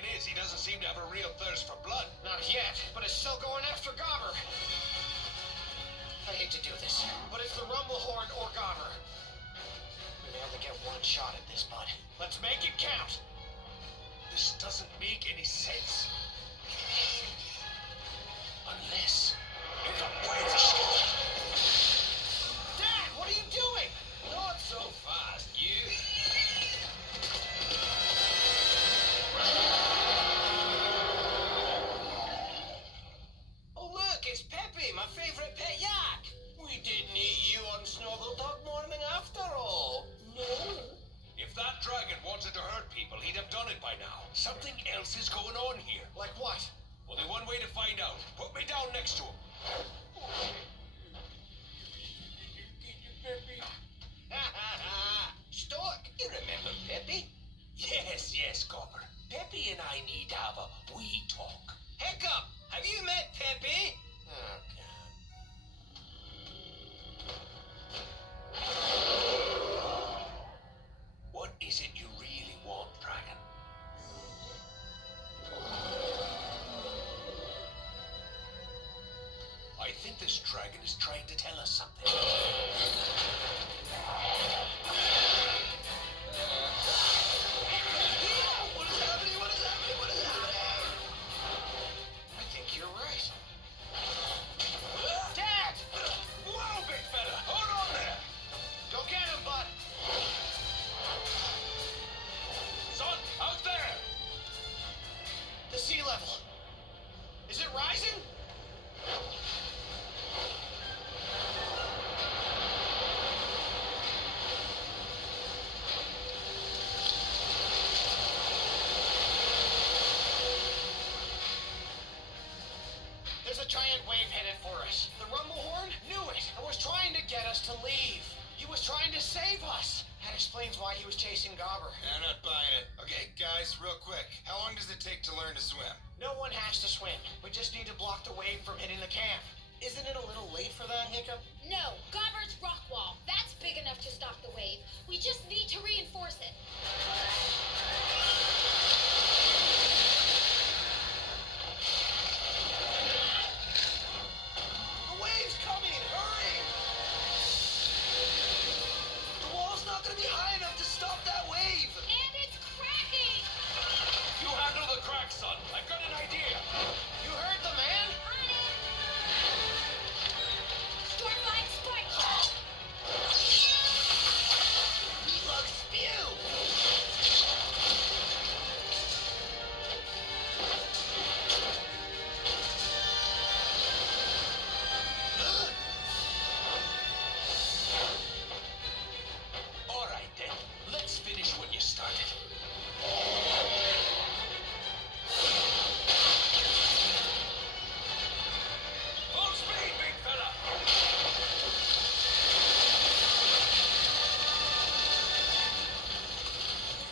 dragon is, he doesn't seem to have a real thirst for blood. Not yet, but it's still going after Gobber. I hate to do this, but it's the Rumblehorn or Gobber. We may only get one shot at this, bud. Let's make it count. This doesn't make any sense. Unless... It's a wave. Dad, what are you doing? Not so fast, you. Oh, look, it's Peppy, my favorite pet yak. We didn't eat you on Snuggle Dog morning after all. No? If that dragon wanted to hurt people, he'd have done it by now. Something else is going on here. Like what? Only one way to find out. Put me down next to him. Stork, you remember Peppy? Yes, yes, Gobber. Peppy and I need to have a wee talk. Hiccup, have you met Peppy? Oh, God. What is it you really want, dragon? I think this dragon is trying to tell us something. What is happening? What is happening? What is happening? I think you're right. Dad! Whoa, big fella! Hold on there! Go get him, bud. Son, out there! The sea level. Is it rising? There's a giant wave headed for us. The Rumblehorn knew it and was trying to get us to leave. He was trying to save us. That explains why he was chasing Gobber. I'm not buying it. Okay, guys, real quick. How long does it take to learn to swim? No one has to swim. We just need to block the wave from hitting the camp. Isn't it a little late for that, Hiccup? No, Gobber's rock wall. That's big enough to stop the wave. We just need to reinforce